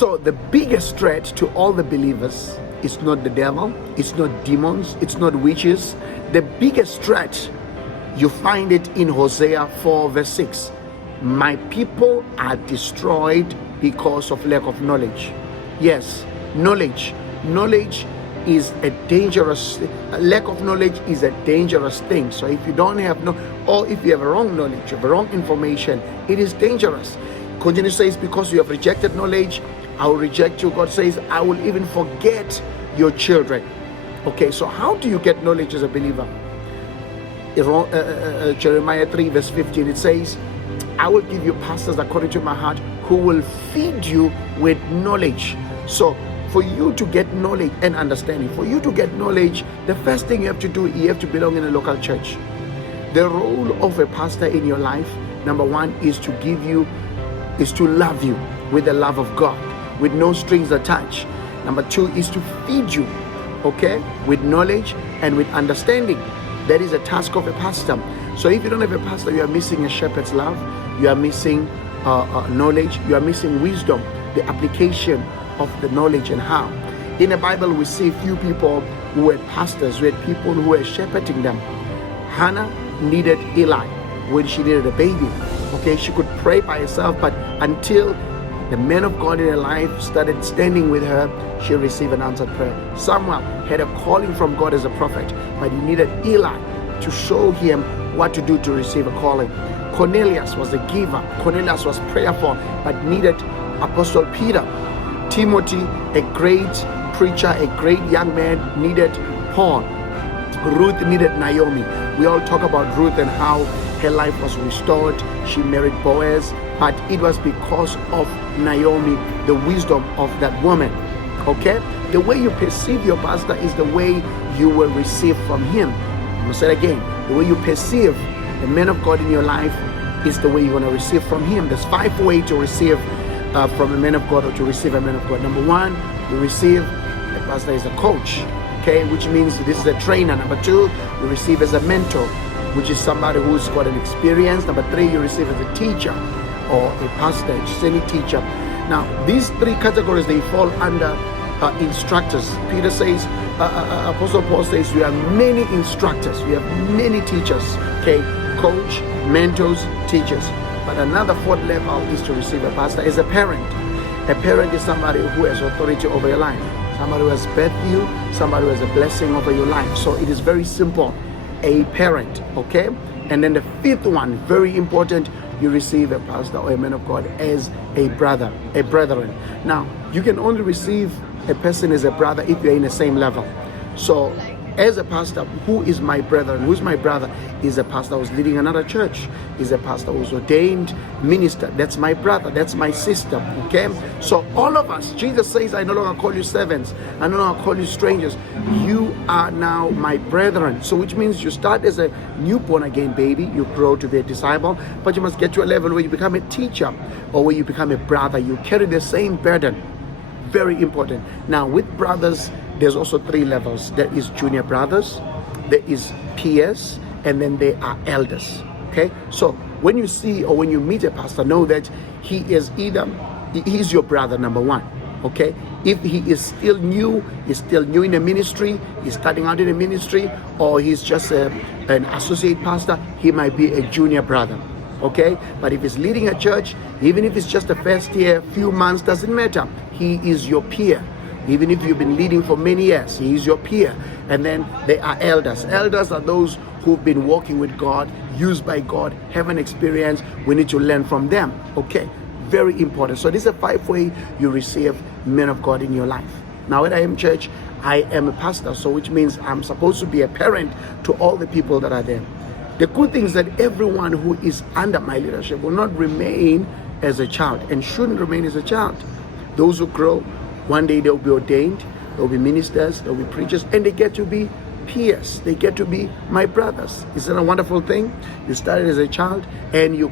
So the biggest threat to all the believers is not the devil, it's not demons, it's not witches. The biggest threat, you find it in Hosea 4 verse 6. My people are destroyed because of lack of knowledge. Yes, knowledge is a dangerous, lack of knowledge is a dangerous thing. So if you don't have or if you have wrong knowledge, you have wrong information, it is dangerous. Continue says, because you have rejected knowledge, I will reject you. God says, I will even forget your children. Okay, so how do you get knowledge as a believer? Jeremiah 3 verse 15, it says, I will give you pastors according to my heart who will feed you with knowledge. So for you to get knowledge and understanding, for you to get knowledge, the first thing you have to do, you have to belong in a local church. The role of a pastor in your life, number one, is to love you with the love of God, with no strings attached. Number two is to feed you, okay, with knowledge and with understanding. That is a task of a pastor. So if you don't have a pastor, you are missing a shepherd's love, you are missing knowledge, you are missing wisdom, the application of the knowledge and how. In the Bible, we see few people who were pastors, we had people who were shepherding them. Hannah needed Eli when she needed a baby. Okay, she could pray by herself, but until the man of God in her life started standing with her, she received an answered prayer. Samuel had a calling from God as a prophet, but he needed Eli to show him what to do to receive a calling. Cornelius was a giver. Cornelius was prayerful, but needed Apostle Peter. Timothy, a great preacher, a great young man, needed Paul. Ruth needed Naomi. We all talk about Ruth and how her life was restored. She married Boaz, but it was because of Naomi, the wisdom of that woman. Okay? The way you perceive your pastor is the way you will receive from him. I'm going to say it again. The way you perceive the man of God in your life is the way you're going to receive from him. There's 5 ways to receive from a man of God or to receive a man of God. Number 1, you receive a pastor as a coach, okay, which means this is a trainer. Number 2, you receive as a mentor, which is somebody who's got an experience. Number 3, you receive as a teacher or a pastor, just any teacher. Now, these 3 categories, they fall under instructors. Peter says, Apostle Paul says, we have many instructors, we have many teachers, okay, coach, mentors, teachers. But another 4th level is to receive a pastor as a parent. A parent is somebody who has authority over your life, somebody who has birthed you, somebody who has a blessing over your life. So it is very simple, a parent, okay? And then the 5th one, very important, you receive a pastor or a man of God as a brother, a brethren. Now, you can only receive a person as a brother if you're in the same level. So as a pastor, who is my brother? Who's my brother? Is a pastor who's leading another church. Is a pastor who's ordained minister. That's my brother. That's my sister. Okay? So all of us, Jesus says, I no longer call you servants. I no longer call you strangers. You are now my brethren. So which means you start as a newborn again baby. You grow to be a disciple. But you must get to a level where you become a teacher or where you become a brother. You carry the same burden. Very important. Now with brothers, there's also 3 levels. There is junior brothers, there is peers, and then there are elders. Okay, so when you see or when you meet a pastor, know that he's your brother, number 1. Okay, if he is still new in the ministry, he's starting out in the ministry, or he's just an associate pastor, he might be a junior brother. Okay, but if he's leading a church, even if it's just the first year, few months, doesn't matter. He is your peer. Even if you've been leading for many years, he is your peer. And then there are elders. Elders are those who've been walking with God, used by God, have an experience. We need to learn from them. Okay, very important. So this is a 5 way you receive men of God in your life. Now at I Am Church, I am a pastor, so which means I'm supposed to be a parent to all the people that are there. The good thing is that everyone who is under my leadership will not remain as a child and shouldn't remain as a child. Those who grow, one day they'll be ordained, they'll be ministers, they'll be preachers, and they get to be peers. They get to be my brothers. Isn't that a wonderful thing? You started as a child and you